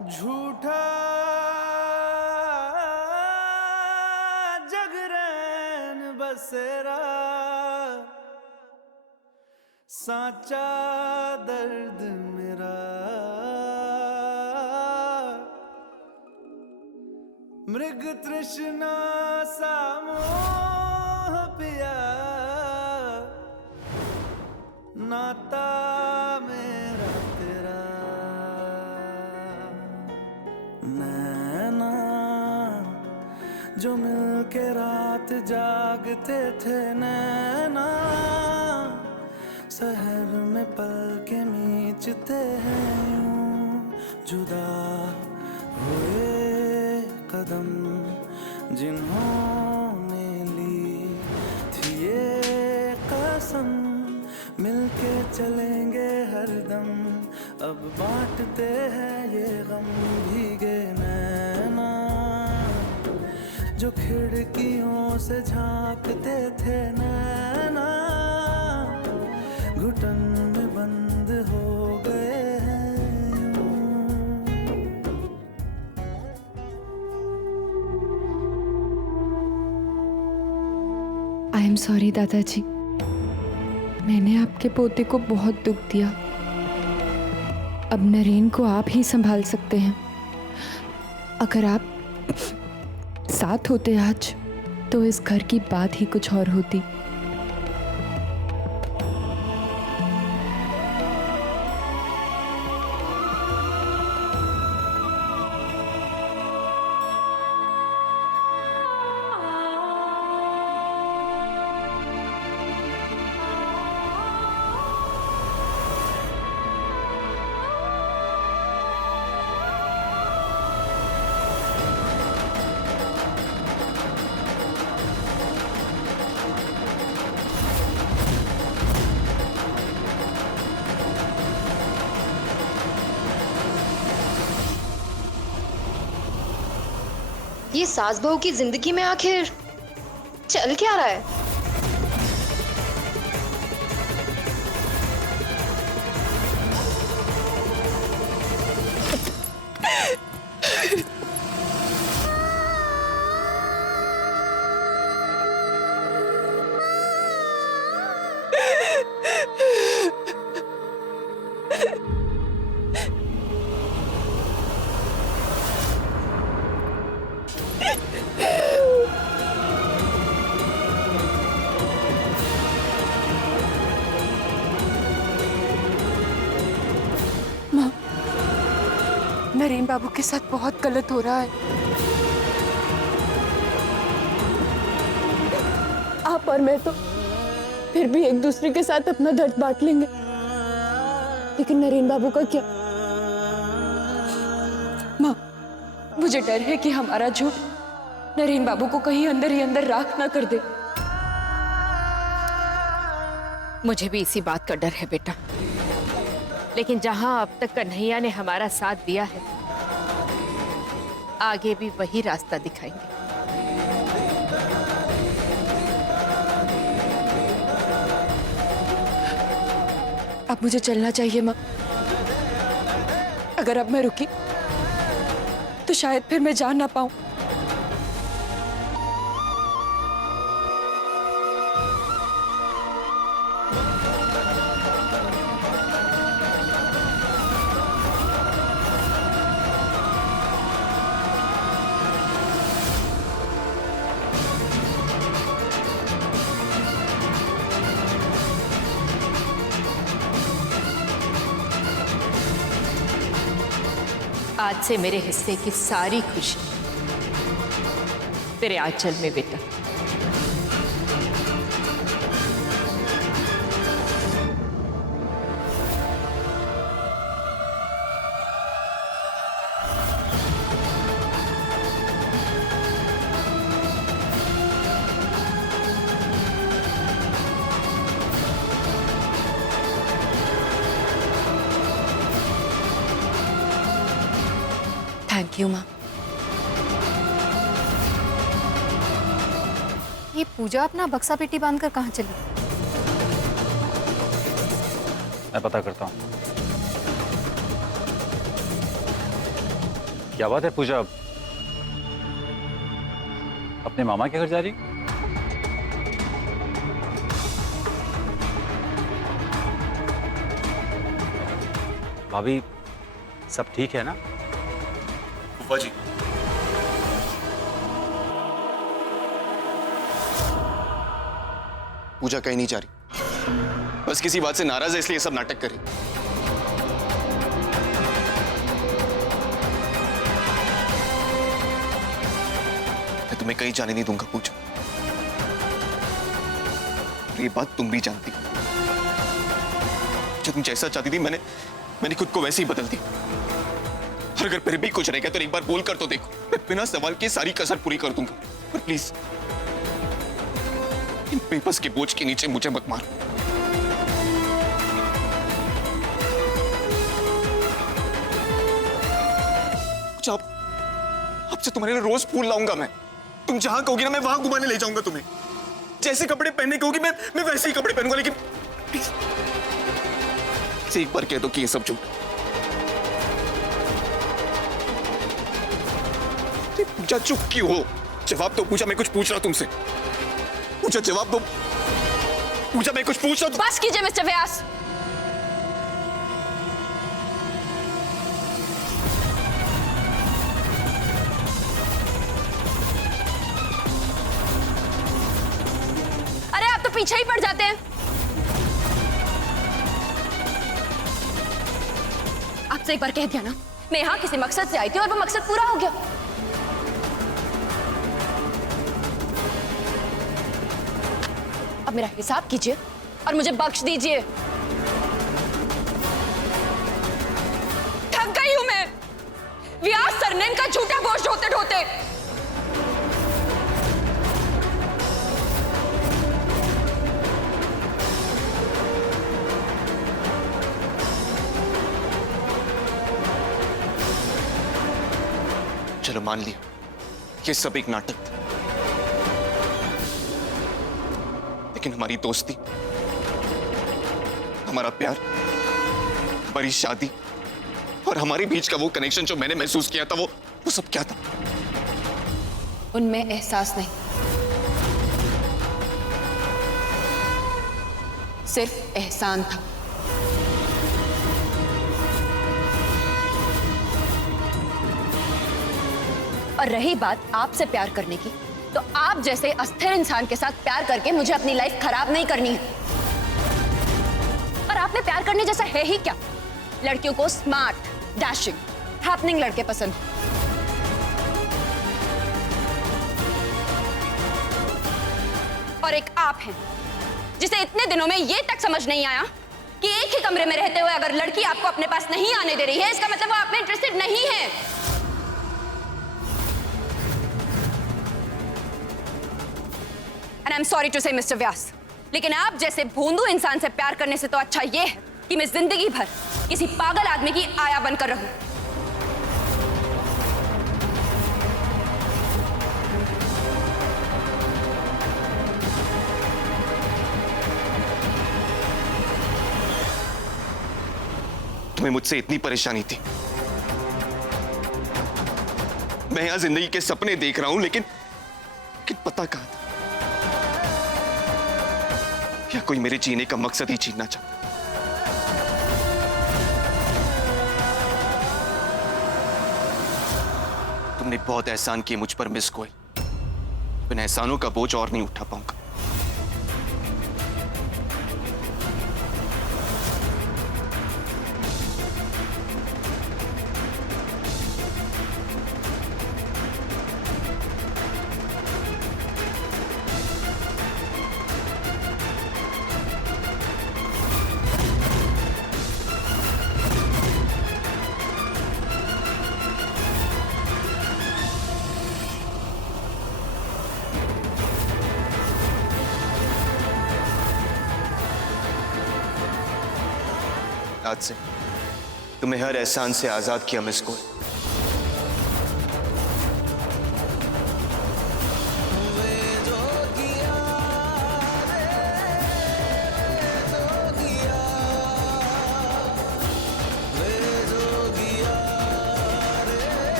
झूठा जगरैन बसेरा, साचा दर्द मेरा। मृग तृष्णा सा मोह पिया, नाता मेरा तेरा। नैना जो मिलके रात जागते थे, नैना शहर में पल के मीचते हैं यूं। जुदा हुए कदम जिन्होंने ली थी ये कसम, मिलके चलेंगे हरदम। अब बांटते हैं ये गम। भीगे नैना जो खिड़कियों से झांकते थे, नैना घुटन में बंद हो गए हैं। आई एम सॉरी दादाजी, मैंने आपके पोते को बहुत दुख दिया। अब नरेन को आप ही संभाल सकते हैं। अगर आप साथ होते आज तो इस घर की बात ही कुछ और होती। ये सास बहू की जिंदगी में आखिर चल क्या रहा है? नरेन बाबू के साथ बहुत गलत हो रहा है। आप और मैं तो फिर भी एक दूसरे के साथ अपना दर्द बांट लेंगे, लेकिन नरेन बाबू का क्या? माँ, मुझे डर है कि हमारा झूठ नरेन बाबू को कहीं अंदर ही अंदर राख ना कर दे। मुझे भी इसी बात का डर है बेटा, लेकिन जहां अब तक कन्हैया ने हमारा साथ दिया है, आगे भी वही रास्ता दिखाएंगे। अब मुझे चलना चाहिए माँ। अगर अब मैं रुकी तो शायद फिर मैं जा ना पाऊं। आज से मेरे हिस्से की सारी खुशी तेरे आंचल में बेटा। थैंक यू माँ। ये पूजा अपना बक्सा पेटी बांधकर कहाँ चली? मैं पता करता हूँ। क्या बात है पूजा, अपने मामा के घर जा रही? भाभी सब ठीक है ना? फूफा जी, पूजा कहीं नहीं जा रही, बस किसी बात से नाराज है इसलिए सब नाटक कर रही। मैं तुम्हें कहीं जाने नहीं दूंगा पूजा, ये बात तुम भी जानती हो। जब तुम जैसा चाहती थी मैंने खुद को वैसे ही बदल दिया। और अगर फिर भी कुछ रहेगा तो एक बार बोल कर तो देखो, मैं बिना सवाल के सारी कसर पूरी कर दूंगा। पर प्लीज इन पेपर्स के बोझ के नीचे मुझे मत मारो। आपसे तुम्हारे लिए रोज फूल लाऊंगा मैं। तुम जहां कहोगी ना मैं वहां घुमाने ले जाऊंगा तुम्हें। जैसे कपड़े पहनने कहोगी मैं वैसे ही कपड़े पहनूंगा। लेकिन प्लीज एक बार कह दो कि ये सब झूठ। पूजा चुप क्यों हो? जवाब दो पूजा, मैं कुछ पूछ रहा हूं तुमसे। पूजा जवाब दो। पूजा मैं कुछ पूछ रहा हूं। बस कीजिए मिस्टर व्यास। अरे आप तो पीछे ही पड़ जाते हैं। आपसे एक बार कह दिया ना, मैं यहां किसी मकसद से आई थी और वो मकसद पूरा हो गया। अब मेरा हिसाब कीजिए और मुझे बख्श दीजिए। थक गई हूं मैं व्यास सरनेम का झूठा बोझ ढोते ढोते। चलो मान लिया ये सब एक नाटक था, लेकिन हमारी दोस्ती, हमारा प्यार, हमारी शादी और हमारे बीच का वो कनेक्शन जो मैंने महसूस किया था, वो सब क्या था? उनमें एहसास नहीं, सिर्फ एहसान था। और रही बात आपसे प्यार करने की, तो आप जैसे अस्थिर इंसान के साथ प्यार करके मुझे अपनी लाइफ खराब नहीं करनी है। और आपने प्यार करने जैसा है ही क्या? लड़कियों को स्मार्ट, डैशिंग, हैपनिंग लड़के पसंद। और एक आप हैं जिसे इतने दिनों में ये तक समझ नहीं आया कि एक ही कमरे में रहते हुए अगर लड़की आपको अपने पास नहीं आने दे रही है, इसका मतलब वो आप में इंटरेस्टेड नहीं है। And I'm sorry to say, Mr. व्यास, लेकिन आप जैसे भोंदू इंसान से प्यार करने से तो अच्छा ये है कि मैं जिंदगी भर किसी पागल आदमी की आया बनकर रहूं। तुम्हें मुझसे इतनी परेशानी थी, मैं यहां जिंदगी के सपने देख रहा हूं, लेकिन पता कहां था? या कोई मेरे जीने का मकसद ही छीनना चाहता? तुमने बहुत एहसान किए मुझ पर मिस कोई। इन एहसानों का बोझ और नहीं उठा पाऊंगा। आज से तुम्हें हर एहसान से आजाद किया मिस को।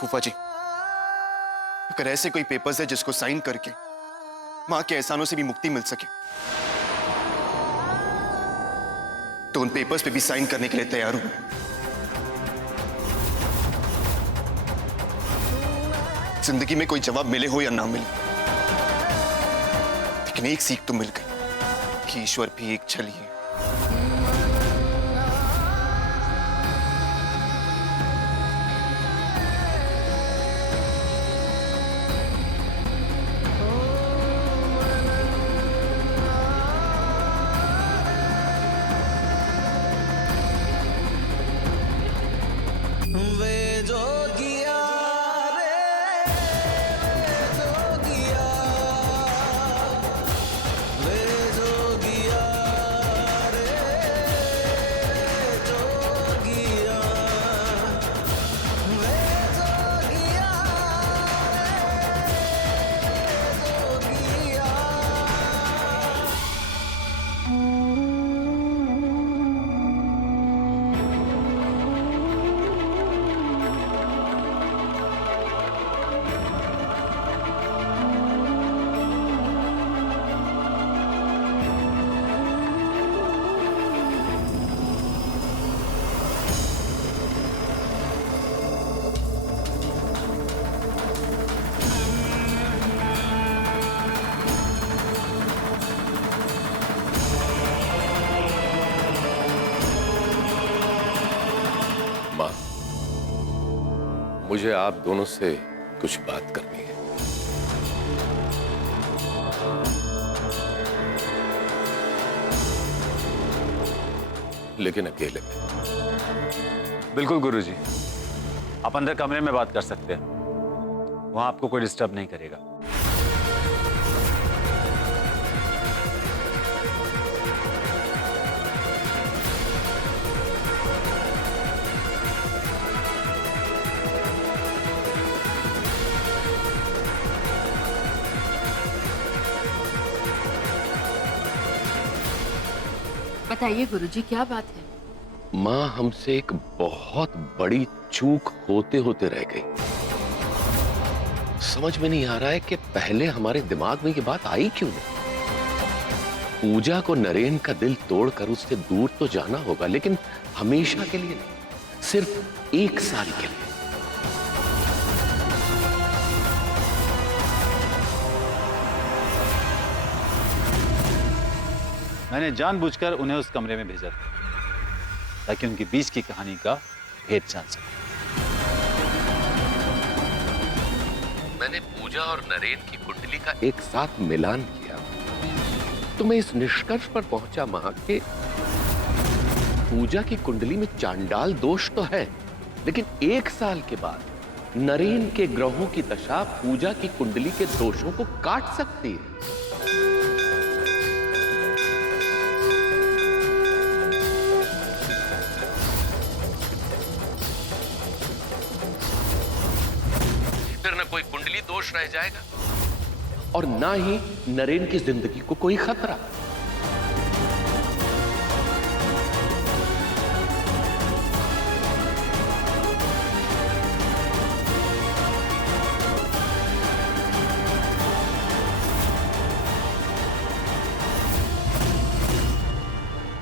फूफा जी, अगर ऐसे कोई पेपर्स है जिसको साइन करके मां के एहसानों से भी मुक्ति मिल सके तो उन पेपर्स पे भी साइन करने के लिए तैयार हूं। जिंदगी में कोई जवाब मिले हो या ना मिले, लेकिन एक सीख तो मिल गई कि ईश्वर भी एक छल ही है। वे जोगिया रे, वे जोगिया, वे जोगिया रे, जोगिया, वे जोगिया रे, जोगिया। माँ, मुझे आप दोनों से कुछ बात करनी है। लेकिन अकेले में। बिल्कुल गुरुजी, आप अंदर कमरे में बात कर सकते हैं, वहां आपको कोई डिस्टर्ब नहीं करेगा। बताइए गुरुजी, क्या बात है? माँ, हमसे एक बहुत बड़ी चूक होते होते रह गई। समझ में नहीं आ रहा है कि पहले हमारे दिमाग में ये बात आई क्यों नहीं। पूजा को नरेन का दिल तोड़कर उससे दूर तो जाना होगा, लेकिन हमेशा के लिए नहीं, सिर्फ 1 साल के लिए। मैंने जानबूझकर उन्हें उस कमरे में भेजा था ताकि उनके बीच की कहानी का भेद जान सके। मैंने पूजा और नरेन की कुंडली का एक साथ मिलान किया तो मैं इस निष्कर्ष पर पहुंचा मां कि पूजा की कुंडली में चांडाल दोष तो है, लेकिन 1 साल के बाद नरेन के ग्रहों की दशा पूजा की कुंडली के दोषों को काट सकती है। न कोई कुंडली दोष रह जाएगा और ना ही नरेन की जिंदगी को कोई खतरा।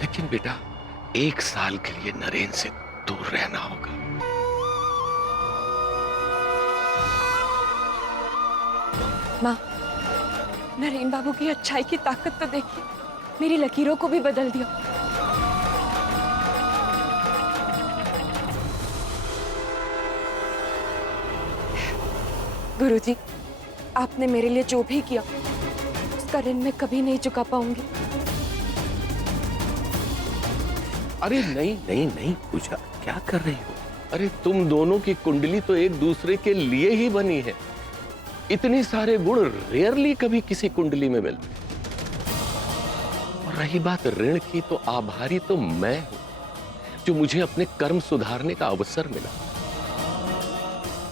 लेकिन बेटा, 1 साल के लिए नरेन से दूर रहना होगा। माँ, नरेन बाबू की अच्छाई की ताकत तो देखिए, मेरी लकीरों को भी बदल दिया। गुरुजी, आपने मेरे लिए जो भी किया उसका ऋण मैं कभी नहीं चुका पाऊंगी। अरे नहीं नहीं नहीं पूजा, क्या कर रही हो? अरे तुम दोनों की कुंडली तो एक दूसरे के लिए ही बनी है। इतने सारे गुण रेयरली कभी किसी कुंडली में मिलते। और रही बात ऋण की, तो आभारी तो मैं हूं जो मुझे अपने कर्म सुधारने का अवसर मिला।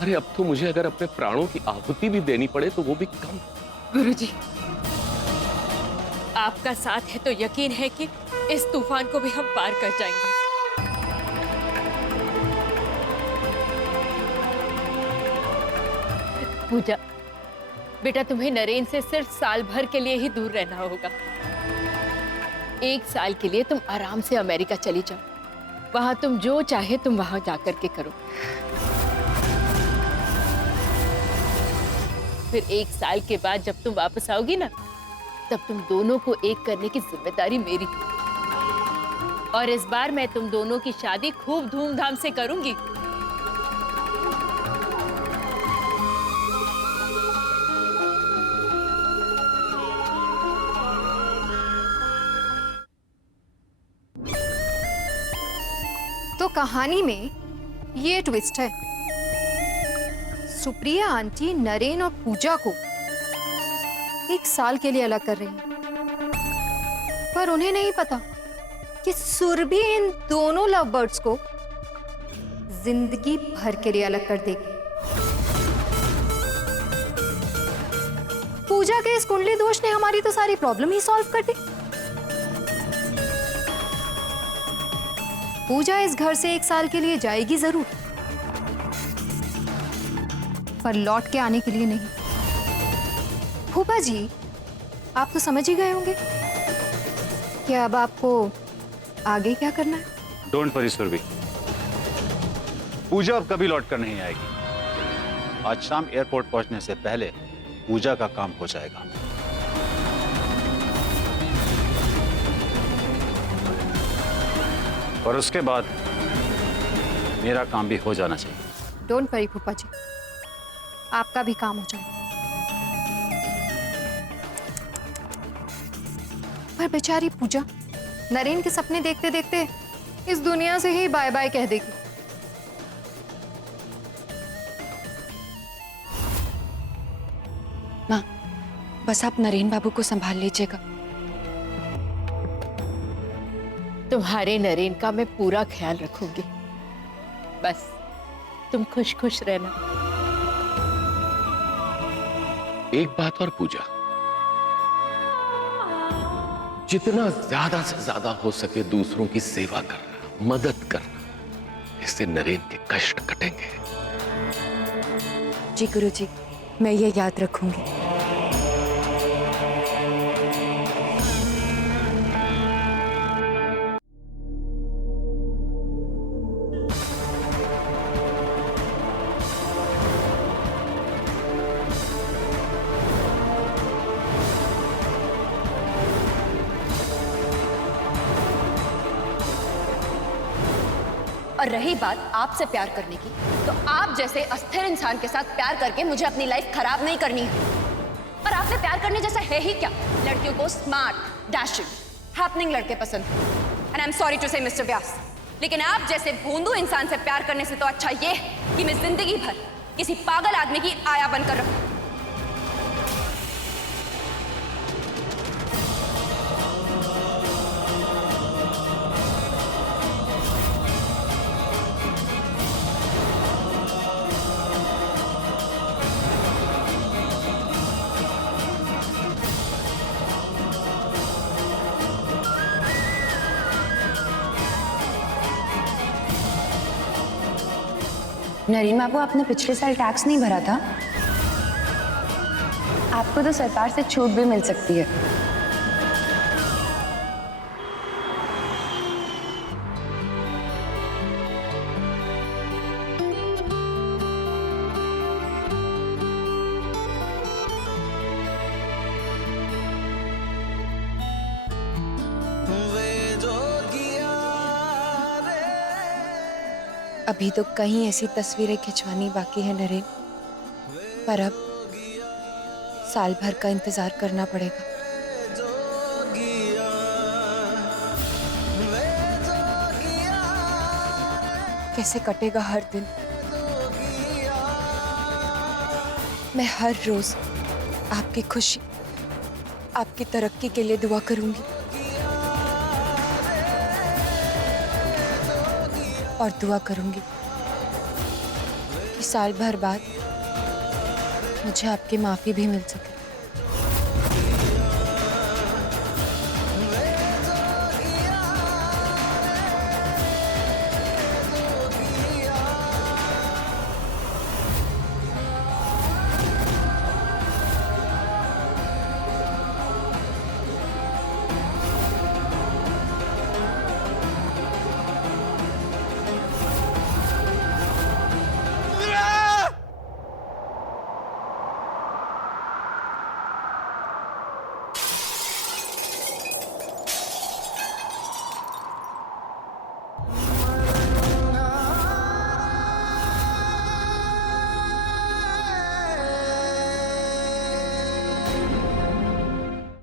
अरे अब तो मुझे अगर अपने प्राणों की आहुति भी देनी पड़े तो वो भी कम। गुरुजी, आपका साथ है तो यकीन है कि इस तूफान को भी हम पार कर जाएंगे। पूजा, बेटा तुम्हें नरेन से सिर्फ साल भर के लिए ही दूर रहना होगा। 1 साल के लिए तुम आराम से अमेरिका चली जाओ, वहां तुम जो चाहे तुम वहां जाकर के करो। फिर 1 साल के बाद जब तुम वापस आओगी ना, तब तुम दोनों को एक करने की जिम्मेदारी मेरी। और इस बार मैं तुम दोनों की शादी खूब धूमधाम से करूंगी। तो कहानी में ये ट्विस्ट है, सुप्रिया आंटी नरेन और पूजा को 1 साल के लिए अलग कर रही हैं, पर उन्हें नहीं पता कि सुरभि इन दोनों लव बर्ड्स को जिंदगी भर के लिए अलग कर देगी। पूजा के इस कुंडली दोष ने हमारी तो सारी प्रॉब्लम ही सॉल्व कर दी। पूजा इस घर से 1 साल के लिए जाएगी जरूर, पर लौट के आने के लिए नहीं। फूफा जी, आप तो समझ ही गए होंगे कि अब आपको आगे क्या करना है। डोंट वरी सुरभि, पूजा अब कभी लौट कर नहीं आएगी। आज शाम एयरपोर्ट पहुंचने से पहले पूजा का काम हो जाएगा। और उसके बाद मेरा काम भी हो जाना चाहिए। डोंट वरी फूफा जी, आपका भी काम हो जाएगा। पर बेचारी पूजा नरेन के सपने देखते देखते इस दुनिया से ही बाय बाय कह देगी। माँ, बस आप नरेन बाबू को संभाल लीजिएगा। तुम्हारे नरेन का मैं पूरा ख्याल रखूंगी, बस तुम खुश खुश रहना। एक बात और पूजा, जितना ज्यादा से ज्यादा हो सके दूसरों की सेवा करना, मदद करना, इससे नरेन के कष्ट कटेंगे। जी गुरुजी, मैं ये याद रखूंगी। और रही बात आपसे प्यार करने की, तो आप जैसे अस्थिर इंसान के साथ प्यार करके मुझे अपनी लाइफ खराब नहीं करनी है। और आपने प्यार करने जैसा है ही क्या? लड़कियों को स्मार्ट, डैशिंग, हैपनिंग लड़के पसंद हैं। And I am sorry to say Mister Vyas, लेकिन आप जैसे भोंदू इंसान से प्यार करने से तो अच्छा ये है कि मैं जिंदगी भर किसी पागल आदमी की आया बनकर रहूं। नरीन बाबू, आपने पिछले साल टैक्स नहीं भरा था, आपको तो सरकार से छूट भी मिल सकती है। अभी तो कहीं ऐसी तस्वीरें खिंचवानी बाकी है नरेन, पर अब साल भर का इंतजार करना पड़ेगा। कैसे कटेगा हर दिन? मैं हर रोज आपकी खुशी, आपकी तरक्की के लिए दुआ करूंगी और दुआ करूंगी कि साल भर बाद मुझे आपकी माफी भी मिल सके।